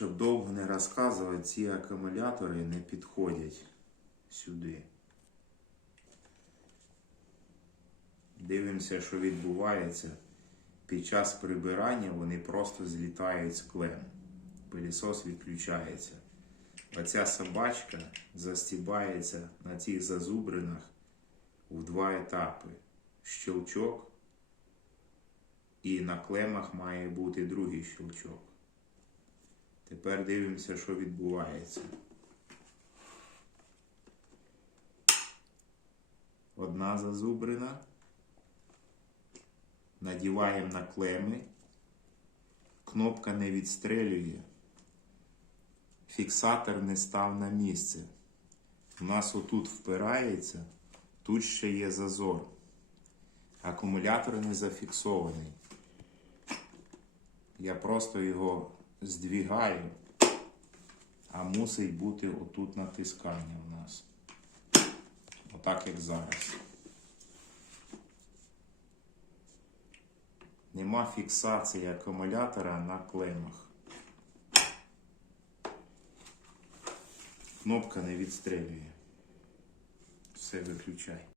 Щоб довго не розказувати, ці акумулятори не підходять сюди. Дивимося, що відбувається. Під час прибирання вони просто злітають з клем. Пилісос відключається. Оця собачка застібається на цих зазубринах в два етапи. Щелчок і на клемах має бути другий щелчок. Тепер дивимося, що відбувається. Одна зазубрина. Надіваємо на клеми. Кнопка не відстрелює. Фіксатор не став на місце. У нас отут впирається, тут ще є зазор. Акумулятор не зафіксований. Я просто його здвігаю, а мусить бути отут натискання у нас. Отак як зараз. Нема фіксації акумулятора на клемах. Кнопка не відстрелює. Все виключай.